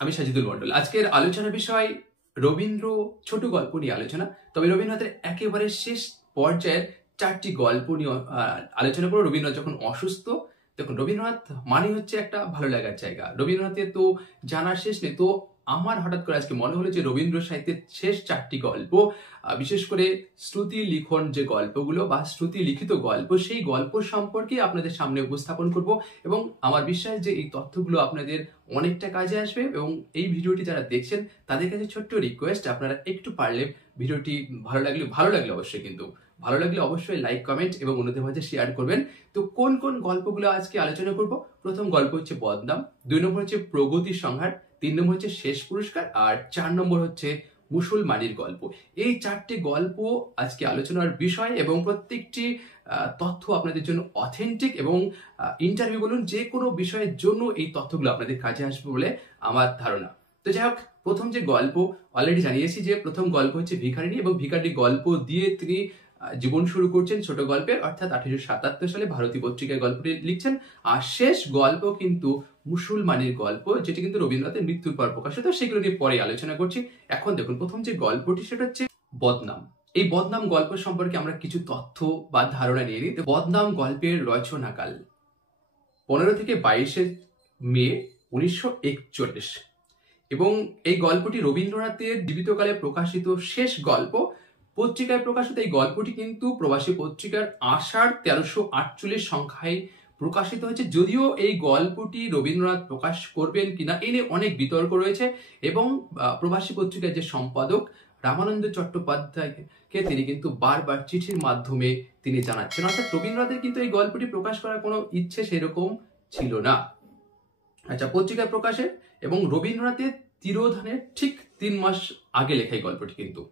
আমি সাজিদুল মন্ডল। আজকের আলোচনা বিষয় রবীন্দ্র ছোট গল্প নিয়ে আলোচনা। তবে রবীন্দ্রনাথের একেবারে শেষ পর্যায়ের 4টি গল্প নিয়ে আলোচনা করব। রবীন্দ্রনাথ যখন অসুস্থ, দেখুন রবীন্দ্রনাথ মানে হচ্ছে একটা ভালো লাগার জায়গা। রবীন্দ্রনাথের তো জানার শেষ নেই। তো আমার হঠাৎ করে আজকে মনে হলো যে রবীন্দ্র সাহিত্যের শেষ 4টি গল্প, বিশেষ করে শ্রুতি লিখন যে গল্পগুলো বা শ্রুতি লিখিত গল্প, সেই গল্প সম্পর্কে আপনাদের সামনে উপস্থাপন করব এবং আমার বিশ্বাস যে এই তথ্যগুলো আপনাদের অনেকটা কাজে আসবে। এবং এই ভিডিওটি যারা দেখছেন তাদের কাছে ছোট্ট রিকোয়েস্ট, আপনারা একটু পারলে ভিডিওটি ভালো লাগলে অবশ্যই ভালো লাগলে অবশ্যই লাইক, কমেন্ট এবং অন্যদের মাঝে শেয়ার করবেন। তো কোন কোন গল্পগুলো আজকে আলোচনা করব? প্রথম গল্প হচ্ছে বদনাম, 2 নম্বর হচ্ছে প্রগতির সংহার, 3 নম্বর হচ্ছে শেষ পুরস্কার, আর 4 নম্বর হচ্ছে মুসলমানির গল্প। এই 4টি গল্প আজকে আলোচনার বিষয় এবং প্রত্যেকটি তথ্য আপনাদের জন্য অথেন্টিক এবং ইন্টারভিউ বলুন যে কোনো বিষয়ের জন্য এই তথ্যগুলো আপনাদের কাজে আসবে বলে আমার ধারণা। তো যাই হোক, প্রথম যে গল্প অলরেডি জানিয়েছি যে প্রথম গল্প হচ্ছে ভিখারিনী, এবং ভিখারিনী গল্প দিয়ে তিনি জীবন শুরু করছেন ছোট গল্পের, অর্থাৎ 1877 সালে ভারতী পত্রিকায় গল্পটি লিখছেন। আর শেষ গল্প কিন্তু মুসলমানের গল্প, যেটি কিন্তু রবীন্দ্রনাথের মৃত্যুর পর প্রকাশিত। সেগুলো নিয়ে পরে আলোচনা করছি। এখন দেখুন প্রথম যে গল্পটি সেটা হচ্ছে বদনাম। এই বদনাম গল্প সম্পর্কে আমরা কিছু তথ্য বা ধারণা নিয়ে নিই। বদনাম গল্পের রচনাকাল 15 থেকে 22 মে 1941, এবং এই গল্পটি রবীন্দ্রনাথের জীবিতকালে প্রকাশিত শেষ গল্প। পত্রিকায় প্রকাশিত এই গল্পটি কিন্তু প্রবাসী পত্রিকার আষাঢ় 1348 সংখ্যায় প্রকাশিত হয়েছে। যদিও এই গল্পটি রবীন্দ্রনাথ প্রকাশ করবেন কিনা এ নিয়ে অনেক বিতর্ক রয়েছে, এবং প্রবাসী পত্রিকার যে সম্পাদক রামানন্দ চট্টোপাধ্যায়কে তিনি কিন্তু বারবার চিঠির মাধ্যমে তিনি জানাচ্ছেন, অর্থাৎ রবীন্দ্রনাথের কিন্তু এই গল্পটি প্রকাশ করার কোনো ইচ্ছে সেরকম ছিল না। আচ্ছা, পত্রিকায় প্রকাশে এবং রবীন্দ্রনাথের তিরোধানের ঠিক 3 মাস আগে লেখা এই গল্পটি কিন্তু।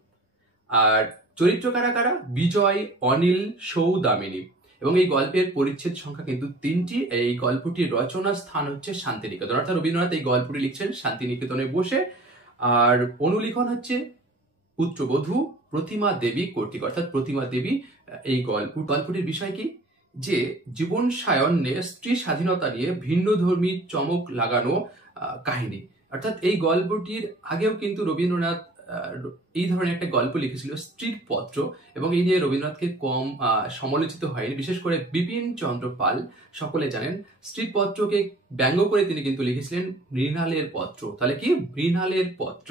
আর চরিত্র কারা কারা? বিজয়, অনিল, সৌদামিনী। এবং এই গল্পের পরিচ্ছেদ সংখ্যা কিন্তু 3টি। এই গল্পটির রচনা স্থান হচ্ছে শান্তিনিকেতন, অর্থাৎ রবীন্দ্রনাথ এই গল্পটি লিখছেন শান্তিনিকেতনে বসে। আর অনুলিখন হচ্ছে পুত্রবধূ প্রতিমা দেবী কর্তৃক, অর্থাৎ প্রতিমা দেবী। এই গল্পটির বিষয় কি? যে জীবন সায়ন্যে স্ত্রী স্বাধীনতা নিয়ে ভিন্ন ধর্মী চমক লাগানো কাহিনী। অর্থাৎ এই গল্পটির আগেও কিন্তু রবীন্দ্রনাথ এই ধরনের একটা গল্প লিখেছিল, স্ত্রীর পত্র, এবং এই নিয়ে রবীন্দ্রনাথকে কম সমালোচিত হয়নি। বিশেষ করে বিপিন চন্দ্র পাল, সকলে জানেন, স্ত্রীর পত্রকে ব্যঙ্গ করে তিনি কিন্তু লিখেছিলেন মৃণালের পত্র। তাহলে কি? মৃণালের পত্র।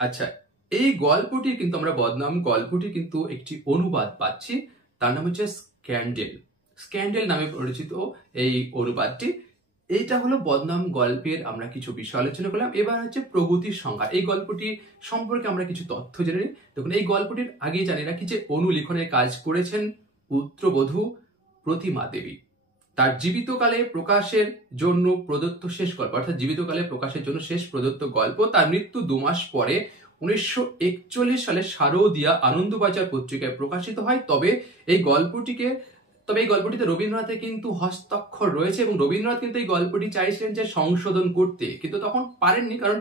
আচ্ছা, এই গল্পটির কিন্তু আমরা বদনাম গল্পটি কিন্তু একটি অনুবাদ পাচ্ছি, তার নাম হচ্ছে স্ক্যান্ডেল নামে পরিচিত এই অনুবাদটি। এইটা হলো বদনাম গল্পের আমরা কিছু বিষয় আলোচনা করলাম। এবার হচ্ছে প্রগতির সংহার। এই গল্পটি সম্পর্কে আমরা কিছু তথ্য জেনে নিই। দেখুন, এই গল্পটির আগেই জানি রাখি যে অনুলিখনের কাজ করেছেন পুত্রবধূ প্রতিমা দেবী। তার জীবিতকালে প্রকাশের জন্য প্রদত্ত শেষ গল্প, অর্থাৎ জীবিতকালে প্রকাশের জন্য শেষ প্রদত্ত গল্প। তার মৃত্যু 2 মাস পরে 1941 সালে শারদিয়া আনন্দবাজার পত্রিকায় প্রকাশিত হয়। তবে এই গল্পটিতে রবীন্দ্রনাথের কিন্তু হস্তাক্ষর রয়েছে, এবং রবীন্দ্রনাথ কিন্তু এই গল্পটি চাইছিলেন যে সংশোধন করতে, কিন্তু তখন পারেননি, কারণ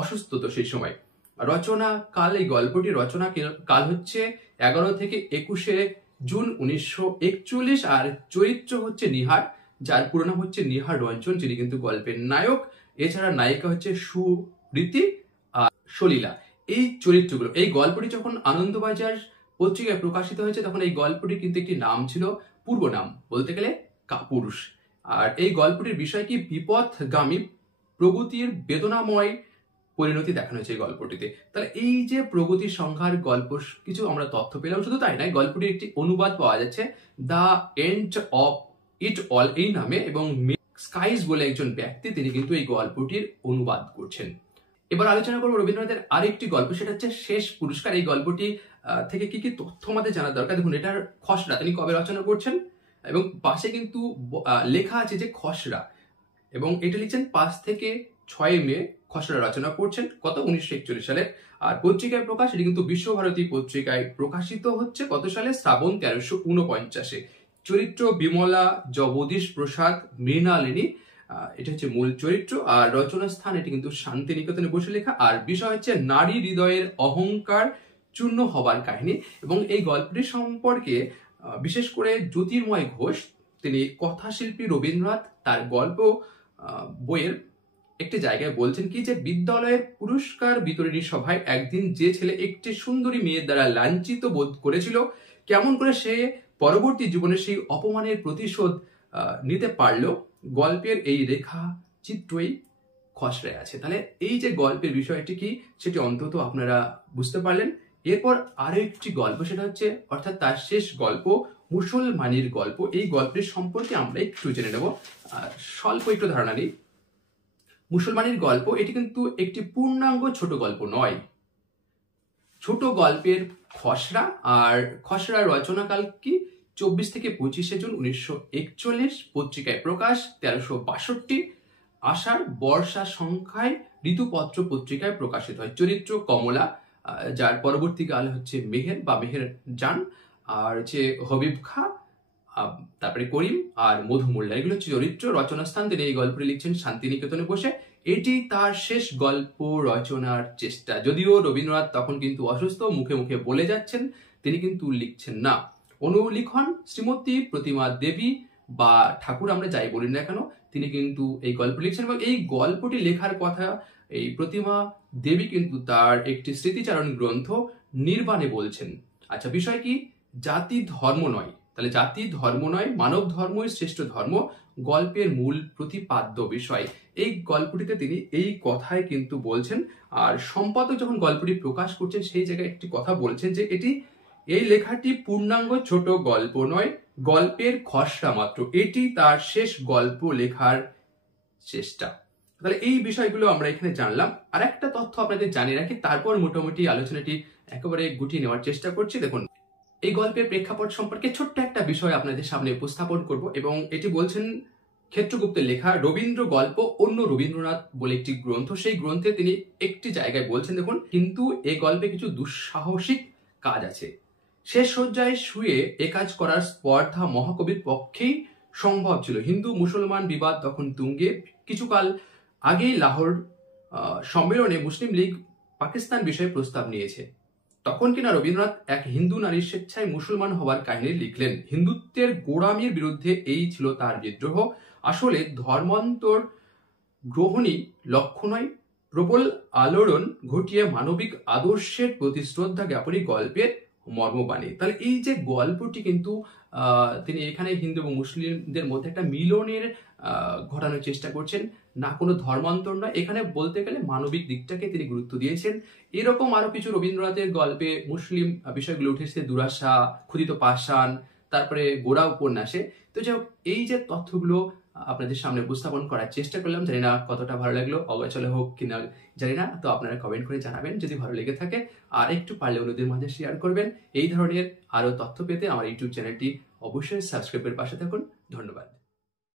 অসুস্থ তো সেই সময়। রচনা কাল, এই গল্পটির রচনা কাল হচ্ছে 11 থেকে 21 জুন 1941। আর চরিত্র হচ্ছে নিহার, যার পুরো নাম হচ্ছে নিহার রঞ্জন, যিনি কিন্তু গল্পের নায়ক। এছাড়া নায়িকা হচ্ছে সুরীতি আর সলীলা। এই চরিত্রগুলো, এই গল্পটি যখন আনন্দবাজার পত্রিকায় প্রকাশিত হয়েছে তখন এই গল্পটির কিন্তু একটি নাম ছিল, পূর্ব নাম বলতে গেলে কাপুরুষ। আর এই গল্পটির বিষয় কি? বিপথগামী প্রগতির বেদনাময় পরিণতি দেখানো হয়েছে এই গল্পটিতে। তাহলে এই যে প্রগতির সংহার গল্প, কিছু আমরা তথ্য পেলাম। শুধু তাই নয়, গল্পটির একটি অনুবাদ পাওয়া যাচ্ছে, the end of it all এই নামে, এবং স্কাইস বলে একজন ব্যক্তি, তিনি কিন্তু এই গল্পটির অনুবাদ করছেন। এবার আলোচনা করবো রবীন্দ্রনাথের আরেকটি গল্প, সেটা হচ্ছে শেষ পুরস্কার। এই গল্পটি থেকে কি কি তথ্য আমাদের জানা দরকার? দেখুন, এটার খসড়া তিনি কবে রচনা করছেন, এবং পাশে কিন্তু লেখা আছে যে খসড়া, এবং এটা লিখছেন 5 থেকে 6 মে খসড়া রচনা করছেন, কত? 1941 সালে। আর পত্রিকায় প্রকাশ, এটি কিন্তু বিশ্বভারতী পত্রিকায় প্রকাশিত হচ্ছে কত সালে? শ্রাবণ 1349। চরিত্র বিমলা, জগদীশ প্রসাদ, মৃণালিনী, এটা হচ্ছে মূল চরিত্র। আর রচনা স্থান এটি কিন্তু শান্তিনিকেতনে বসে লেখা। আর বিষয় হচ্ছে নারী হৃদয়ের অহংকার চূর্ণ হবার কাহিনী। এবং এই গল্পটি সম্পর্কে বিশেষ করে জ্যোতির্ময় ঘোষ, তিনি কথাশিল্পী রবীন্দ্রনাথ তার গল্প বইয়ের একটি জায়গায় বলছেন কি যে বিদ্যালয়ের পুরস্কার বিতরণী সভায় একদিন যে ছেলে একটি সুন্দরী মেয়ের দ্বারা লাঞ্ছিত বোধ করেছিল, কেমন করে সে পরবর্তী জীবনে সেই অপমানের প্রতিশোধ নিতে পারলো, গল্পের এই রেখা চিত্রই খসড়ায় আছে। তাহলে এই যে গল্পের বিষয়টি কি সেটি অন্তত আপনারা বুঝতে পারলেন। এরপর আরো একটি গল্প, সেটা হচ্ছে অর্থাৎ তার শেষ গল্প মুসলমানির গল্প। এই গল্পের সম্পর্কে আমরা একটু জেনে নেব, স্বল্প একটু ধারণা নিই। মুসলমানির গল্প এটি কিন্তু একটি পূর্ণাঙ্গ ছোট গল্প নয়, ছোট গল্পের খসড়া। আর খসড়া রচনাকাল কি 24 থেকে 25 জুন 1941, পত্রিকায় প্রকাশ 1362, আষাঢ় বর্ষা সংখ্যায় ঋতুপত্র পত্রিকায় প্রকাশিত হয়। চরিত্র কমলা, যার পরবর্তীকালে হচ্ছে মেহের বা মেহের জান, আর হচ্ছে হবিব খা, তারপরে করিম আর মধু মোল্লা, এগুলো হচ্ছে চরিত্র। রচনাস্থান তিনি এই গল্পটি লিখছেন শান্তিনিকেতনে বসে। এটি তার শেষ গল্প রচনার চেষ্টা। যদিও রবীন্দ্রনাথ তখন কিন্তু অসুস্থ, মুখে মুখে বলে যাচ্ছেন, তিনি কিন্তু লিখছেন না। অনুলিখন শ্রীমতী প্রতিমা দেবী বা ঠাকুর আমরা যাই বলি না কেন, তিনি কিন্তু এই গল্প লিখছেন এবং এই গল্পটি লেখার কথা এই প্রতিমা দেবী কিন্তু তার একটি স্মৃতিচারণ গ্রন্থ নির্বাণে বলছেন। আচ্ছা, বিষয় কি? জাতি ধর্ম নয়, তাহলে জাতি ধর্ম নয়, মানব ধর্মই শ্রেষ্ঠ ধর্ম গল্পের মূল প্রতিপাদ্য বিষয়। এই গল্পটিতে তিনি এই কথাই কিন্তু বলছেন। আর সম্পাদক যখন গল্পটি প্রকাশ করছেন সেই জায়গায় একটি কথা বলছেন যে এই লেখাটি পূর্ণাঙ্গ ছোট গল্প নয়, গল্পের খসড়া মাত্র, এটি তার শেষ গল্প লেখার চেষ্টা। তাহলে এই বিষয়গুলো আমরা এখানে জানলাম। আর একটা তথ্য আপনাদের জানিয়ে রাখি, তারপর মোটামুটি আলোচনাটি একেবারে গুটিয়ে নেওয়ার চেষ্টা করছি। দেখুন, এই গল্পের প্রেক্ষাপট সম্পর্কে ছোট্ট একটা বিষয় আপনাদের সামনে উপস্থাপন করব, এবং এটি বলছেন ক্ষেত্রগুপ্তের লেখা রবীন্দ্র গল্প অন্য রবীন্দ্রনাথ বলে একটি গ্রন্থ। সেই গ্রন্থে তিনি একটি জায়গায় বলছেন, দেখুন, কিন্তু এই গল্পে কিছু দুঃসাহসিক কাজ আছে। শেষ শয্যায় শুয়ে এ কাজ করার স্পর্ধা মহাকবির পক্ষেই সম্ভব ছিল। হিন্দু মুসলমান বিবাদ তখন তুঙ্গে। কিছুকাল আগেই লাহোর সম্মেলনে মুসলিম লীগ পাকিস্তান বিষয়ে প্রস্তাব নিয়েছে। তখন কিনা রবীন্দ্রনাথ এক হিন্দু নারীর স্বেচ্ছায় মুসলমান হওয়ার কাহিনী লিখলেন। হিন্দুত্বের গোড়ামির বিরুদ্ধে এই ছিল তার বিদ্রোহ। আসলে ধর্মান্তর গ্রহণই লক্ষ্য নয়, প্রবল আলোড়ন ঘটিয়ে মানবিক আদর্শের প্রতি শ্রদ্ধা জ্ঞাপনী গল্পের মর্মবাণী। তাহলে এই যে গল্পটি কিন্তু তিনি এখানে হিন্দু এবং মুসলিমদের মধ্যে একটা মিলনের ঘটানোর চেষ্টা করছেন, না কোনো ধর্মান্তর নয়। এখানে বলতে গেলে মানবিক দিকটাকে তিনি গুরুত্ব দিয়েছেন। এরকম আরো কিছু রবীন্দ্রনাথের গল্পে মুসলিম বিষয়গুলো উঠেছে, দুরাশা, ক্ষুদিত পাষাণ, তারপরে গোড়া উপন্যাসে। তো যাই হোক, এই যে তথ্যগুলো আপনাদের সামনে উপস্থাপন করার চেষ্টা করলাম, জানি না কতটা ভালো লাগলো, অগোচরে হোক কিনা জানি না, তো আপনারা কমেন্ট করে জানাবেন যদি ভালো লেগে থাকে। আর একটু পারলে অন্যদের মাঝে শেয়ার করবেন। এই ধরনের আরো তথ্য পেতে আমার ইউটিউব চ্যানেলটি অবশ্যই সাবস্ক্রাইবের পাশে থাকুন। ধন্যবাদ।